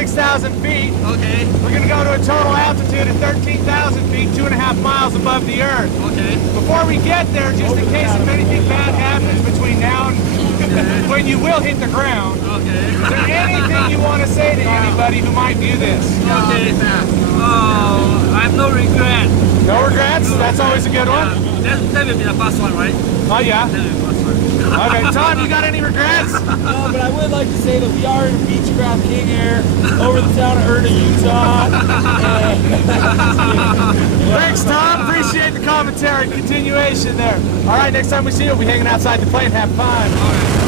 6,000 feet. Okay. We're going to go to a total altitude of 13,000 feet, 2.5 miles above the Earth. Okay. Before we get there, just in case if anything bad happens between now and when you will hit the ground, Okay. is there anything you want to say to anybody who might view this? Okay. Oh, I have no regret. No regrets? That's always a good one. That will be the first one, right? Oh, yeah. That will be the first one. Okay, Tom, you got any regrets? No, but I would like to say that we are in Beechcraft King Air over the town of Utah. Thanks, Tom. Appreciate the commentary. Continuation there. All right, next time we see you, we'll be hanging outside the plane. Have fun.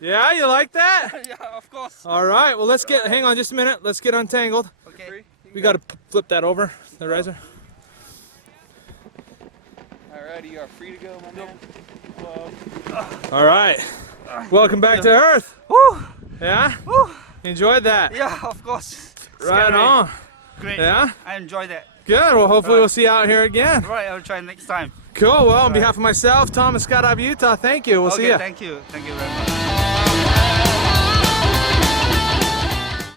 Yeah, you like that? Yeah, of course. All right, well, let's get, hang on just a minute. Let's get untangled. Okay. We got to flip that over, the riser. Alrighty, you are free to go, my man. All right. Welcome back to Earth. Woo! Yeah? Woo! Enjoyed that? Yeah, of course. Right on. Great. Yeah? I enjoyed that. Good. Well, hopefully we'll see you out here again. Right, I'll try next time. Cool. Well, on behalf of myself, Tom, and Skydive Utah, thank you. We'll see you. Thank you. Thank you very much.